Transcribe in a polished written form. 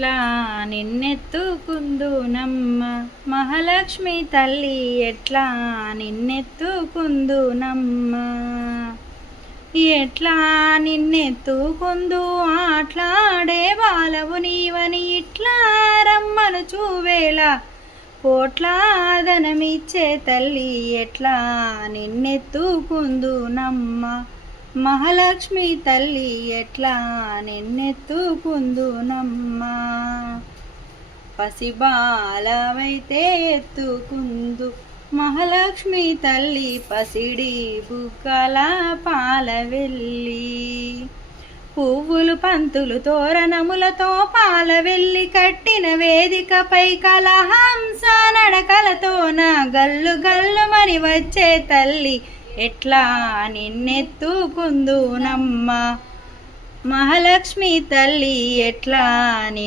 ఎట్లా నిన్నెత్తుకుందునమ్మ మహాలక్ష్మి తల్లి ఎట్లా నిన్నెత్తుకుందునమ్మ ఎట్లా నిన్నెత్తుకుందు ఆట్లాడే బాలవు నీవని ఇట్లా రమ్మను చూవేళ కోట్లాదనమిచ్చే తల్లి ఎట్లా నిన్నెత్తుకుందునమ్మ మహాలక్ష్మి తల్లి ఎట్లా నిన్నెత్తుకుందునమ్మ పసిబాలవైతే ఎత్తుకుందు మహాలక్ష్మి తల్లి పసిడి బుగ్గల పాలవెల్లి పువ్వులు పంతులు తోరణములతో పాలవెల్లి కట్టిన వేదికపై కలహంస నడకలతోన గల్లు గల్లు మరి వచ్చే తల్లి ఎట్లా నిన్నెత్తుకుందునమ్మ మహాలక్ష్మి తల్లి ఎట్లా